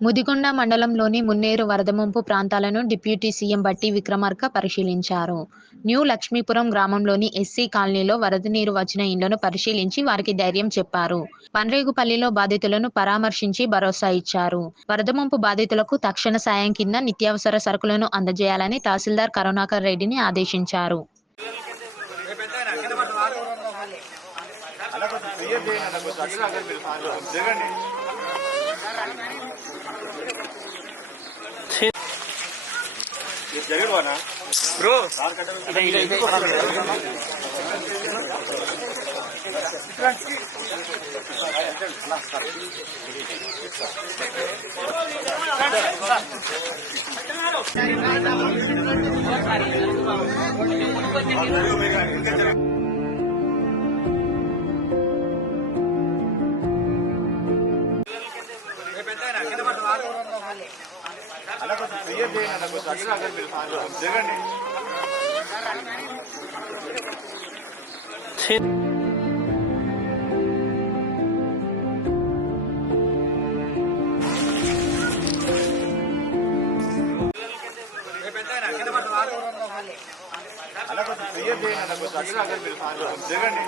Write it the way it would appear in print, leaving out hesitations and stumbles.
ముదిగొండ మండలంలోని మున్నేరు వరద ముంపు ప్రాంతాలను డిప్యూటీ సీఎం బట్టి విక్రమార్క పరిశీలించారు. న్యూ లక్ష్మీపురం గ్రామంలోని ఎస్సీ కాలనీలో వరద నీరు వచ్చిన ఇండ్లను పరిశీలించి వారికి ధైర్యం చెప్పారు. పన్రేగుపల్లిలో బాధితులను పరామర్శించి భరోసా ఇచ్చారు. వరద ముంపు బాధితులకు తక్షణ సాయం కింద నిత్యావసర సరుకులను అందజేయాలని తహసీల్దార్ కరుణాకర్ రెడ్డిని ఆదేశించారు. బ్రో జరగండి.